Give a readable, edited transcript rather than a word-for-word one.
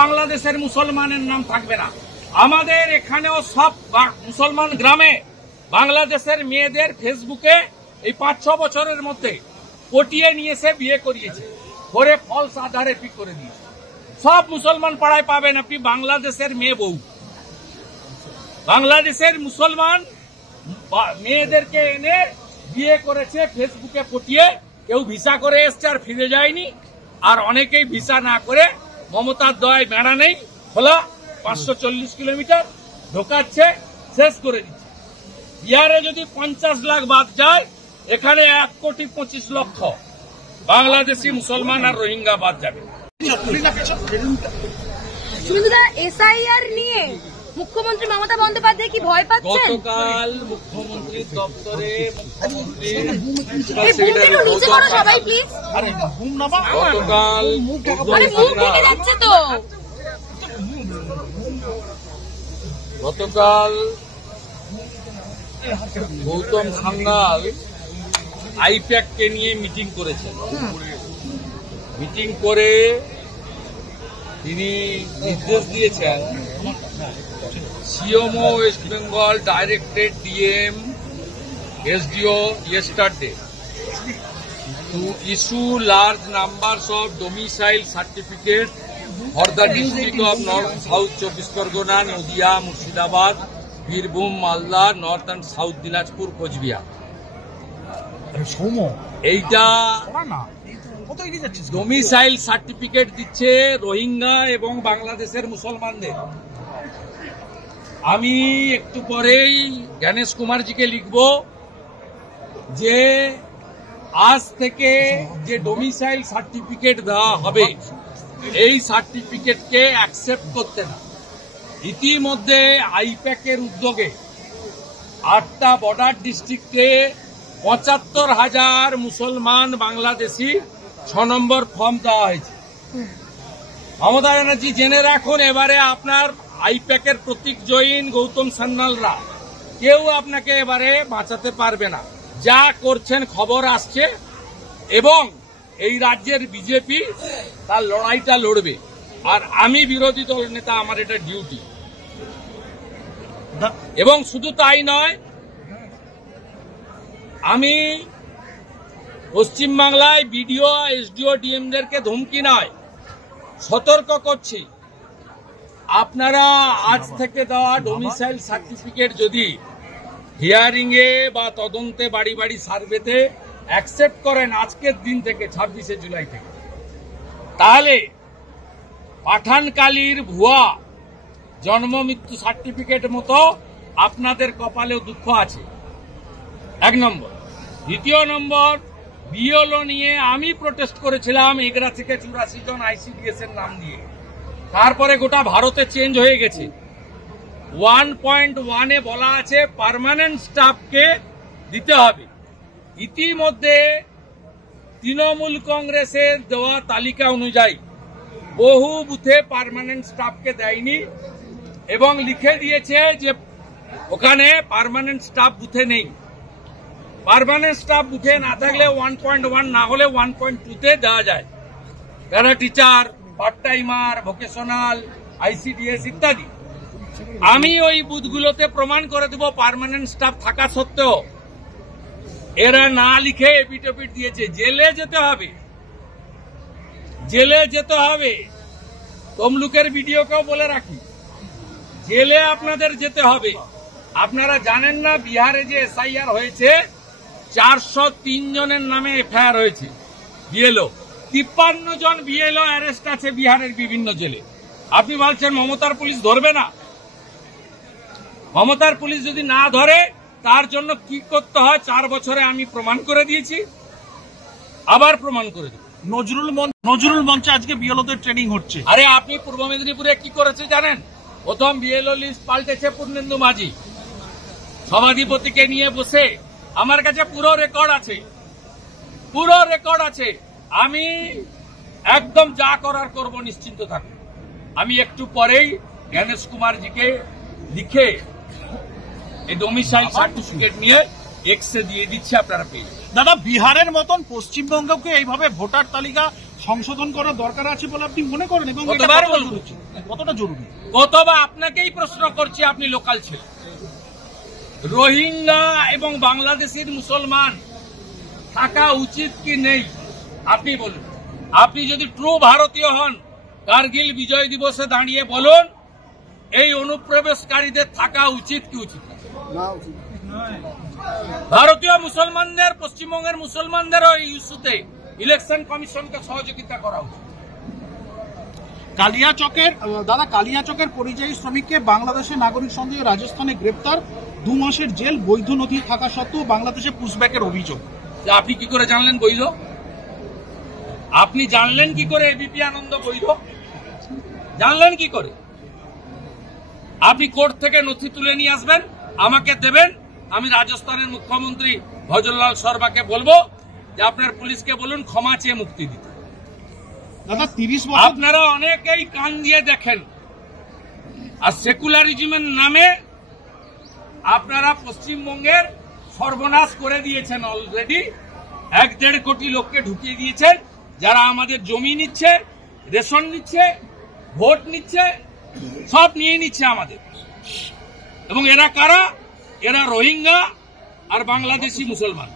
বাংলাদেশের মুসলমানের নাম থাকবে না। আমাদের এখানেও সব মুসলমান গ্রামে বাংলাদেশের মেয়েদের ফেসবুকে এই 5-6 বছরের মধ্যে পটিয়ে নিয়ে এসে বিয়ে করিয়েছে, করে ফলস আধারে পিক করে দিয়েছে। সব মুসলমান পাড়ায় পাবেন আপনি বাংলাদেশের মেয়ে বউ। বাংলাদেশের মুসলমান মেয়েদেরকে এনে বিয়ে করেছে ফেসবুকে পটিয়ে। কেউ ভিসা করে এসছে আর ফিরে যায়নি, আর অনেকেই ভিসা না করে মমতার দয়ায় বেড়া নেই খোলা 540 কিলোমিটার ঢোকাচ্ছে, শেষ করে দিচ্ছে। বিহারে যদি 50 লাখ বাদ যায়, এখানে 1,25,00,000 বাংলাদেশি মুসলমান আর রোহিঙ্গা বাদ যাবে। এসআইআর নিয়ে মুখ্যমন্ত্রী মমতা বন্দ্যোপাধ্যায় কি ভয় পাচ্ছেন? গতকাল মুখ্যমন্ত্রীর দপ্তরে গতকাল গৌতম সান্যাল আইপ্যাককে নিয়ে মিটিং করেছেন। মিটিং করে তিনি নির্দেশ দিয়েছেন CMO West Bengal directed DM SDO yesterday to issue large numbers of domicile certificates for the district of North South 24 Pargona, Nadia, Murshidabad, Birbhum, Malda, North and South Dinajpur, Coachbihar. এইটা domicile certificate দিচ্ছে রোহিঙ্গা এবং বাংলাদেশের মুসলমানদের। আমি একটু পরেই গণেশ কুমারজিকে লিখব যে আজ থেকে যে ডোমিসাইল সার্টিফিকেট দেওয়া হবে, এই সার্টিফিকেটকে অ্যাকসেপ্ট করতে না। ইতিমধ্যে আইপ্যাকের উদ্যোগে 8টা বর্ডার ডিস্ট্রিক্টে 75,000 মুসলমান বাংলাদেশি 6 নম্বর ফর্ম দেওয়া হয়েছে। মমতা ব্যানার্জি জেনে রাখুন, এবারে আপনার আইপ্যাকের প্রতীক জৈন গৌতম সান্যালরা কেউ আপনাকে এবারে বাঁচাতে পারবে না। যা করছেন খবর আসছে, এবং এই রাজ্যের বিজেপি তার লড়াইটা লড়বে। আর আমি বিরোধী দল নেতা, আমার এটা ডিউটি। এবং শুধু তাই নয়, আমি পশ্চিমবাংলায় বিডিও এসডিও ডিএমদেরকে ধমকি নয়, সতর্ক করছি, আপনারা আজ থেকে দেওয়া ডোমিসাইল সার্টিফিকেট যদি হিয়ারিং এ বা তদন্তে বাড়ি বাড়ি সার্ভেতে অ্যাকসেপ্ট করেন আজকের দিন থেকে 26শে জুলাই থেকে, তাহলে পাঠানকালীর ভুয়া জন্ম মৃত্যু সার্টিফিকেট মতো আপনাদের কপালেও দুঃখ আছে। 1 নম্বর। দ্বিতীয় নম্বর, বিএলও নিয়ে আমি প্রোটেস্ট করেছিলাম 11 থেকে 84 জন ICDS এর নাম দিয়ে। তারপরে গোটা ভারতে চেঞ্জ হয়ে গেছে। 1.1 এ বলা আছে পার্মানেন্ট স্টাফকে দিতে হবে। ইতিমধ্যে তৃণমূল কংগ্রেসের দেওয়া তালিকা অনুযায়ী বহু বুথে পার্মানেন্ট স্টাফকে দেয়নি, এবং লিখে দিয়েছে যে ওখানে পার্মানেন্ট স্টাফ বুথে নেই। পার্মানেন্ট স্টাফ বুথে না থাকলে 1.1 না হলে 1.2 দেওয়া যায়। Para teacher, part timer, vocational, ICDS ইত্যাদি। আমি ওই বুথগুলোতে প্রমাণ করে দেব পার্মানেন্ট স্টাফ থাকা সত্ত্বেও এরা না লিখে এপিট দিয়েছে। জেলে যেতে হবে, জেলে যেতে হবে। তমলুকের ভিডিওকেও বলে রাখি, জেলে আপনাদের যেতে হবে। আপনারা জানেন না, বিহারে যে SIR হয়েছে 403 জনের নামে FIR হয়েছে বিএলও। 53 জন বিএলও অ্যারেস্ট আছে বিহারের বিভিন্ন জেলে। আপনি বলছেন মমতার পুলিশ ধরবে না? মমতার পুলিশ যদি না ধরে, তার জন্য কি করতে হয় 4 বছরে আমি প্রমাণ করে দিয়েছি, আবার প্রমাণ করে দেব। নজরুল মঞ্চে আজকে বিএলওদের ট্রেনিং হচ্ছে। আরে আপনি পূর্ব মেদিনীপুরে কি করেছে জানেন? প্রথম বিএলও লিস্ট পাল্টেছে পূর্ণেন্দু মাঝি, সভাধিপতিকে নিয়ে বসে। আমার কাছে পুরো রেকর্ড আছে, আমি একদম যা করার করব, নিশ্চিন্ত থাকুন। আমি একটু পরেই গণেশ কুমারজিকে লিখে এই ডোমিসাইল সার্টিফিকেট নিয়ে এক্সে দিয়ে দিচ্ছি, আপনারা পেয়ে। দাদা, বিহারের মতন পশ্চিমবঙ্গকে এইভাবে ভোটার তালিকা সংশোধন করার দরকার আছে বলে আপনি মনে করেন? এবং কতবার বলবো? কতটা জরুরি? কতবার আপনাকেই প্রশ্ন করছি, আপনি লোকাল ছিলেন। রোহিঙ্গা এবং বাংলাদেশের মুসলমান থাকা উচিত কি নেই আপনি বলুন। আপনি যদি ট্রু ভারতীয় হন, কার্গিল বিজয় দিবসে দাঁড়িয়ে বলুন এই অনুপ্রবেশকারীদের থাকা উচিত কি উচিত না? ভারতীয় মুসলমানদের, পশ্চিমবঙ্গের মুসলমানদের এই ইস্যুতে ইলেকশন কমিশনকে সহযোগিতা করা উচিত। কালিয়াচকের পরিযায়ী শ্রমিককে বাংলাদেশের নাগরিক সন্দেহে রাজস্থানে গ্রেপ্তার, 2 মাসের জেল, বৈধ নথি থাকা সত্ত্বেও বাংলাদেশে পুশব্যাকের অভিযোগ। আপনি কি করে জানলেন বৈধ? আপনি জানলেন কি করে এবিপি আনন্দ বৈধ? জানলেন কি করে? আপনি কোর্ট থেকে নথি তুলে নিয়ে আসবেন, আমাকে দেবেন, আমি রাজস্থানের মুখ্যমন্ত্রী ভজনলাল শর্মাকে বলবো যে আপনার পুলিশকে বলুন ক্ষমা চেয়ে মুক্তি দিতে। দাদা 30 বছর আপনারা অনেকেই কান দিয়ে দেখেন, আর সেকুলারিজমের নামে আপনারা পশ্চিমবঙ্গের সর্বনাশ করে দিয়েছেন। অলরেডি 1-1.5 কোটি লোককে ঢুকিয়ে দিয়েছেন, যারা আমাদের জমি নিচ্ছে, রেশন নিচ্ছে, ভোট নিচ্ছে, সব নিয়ে নিচ্ছে আমাদের। এবং এরা কারা? এরা রোহিঙ্গা আর বাংলাদেশি মুসলমান।